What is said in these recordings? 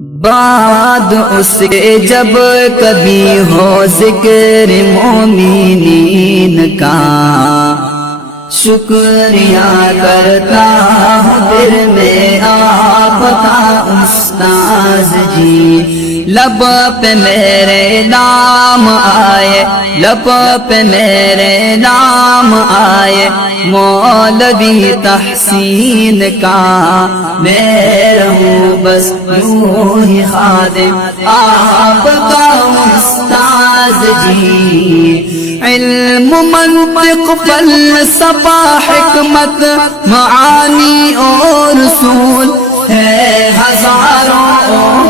بعد اس کے جب کبھی ہو ذکر مومنین کا، شکریہ کرتا ہوں پھر میں آپ کا استاذ جی۔ لب پہ میرے نام آئے، لب پہ میرے نام آئے مولوی تحسین کا، میں رہوں بس یوں ہی خادم آپ کا استاذ جی۔ علم منطق فلسفہ حکمت معانی اور اصول ہے ہزاروں،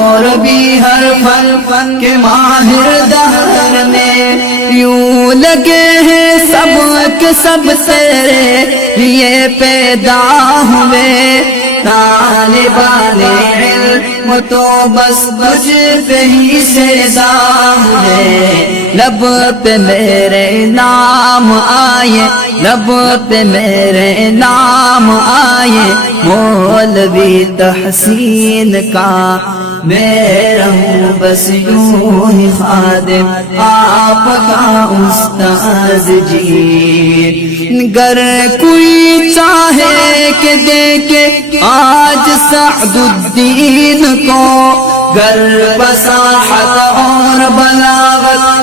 اور بھی ہر فن کے ماہر دہر میں یوں لگے ہیں سب کے سب تیرے لیے پیدا ہوئے، طالبان علم تو بس تجھ پہ ہی سیدا ہوئے۔ لب پہ میرے نام آئے، لب پہ میرے نام آئے مولوی تحسین کا، میں رہوں بس یوں ہی خادم آپ کا استاذ جی۔ گر کوئی چاہے کہ دیکھے آج سعد الدین کو، گر بصاحت اور بلاغت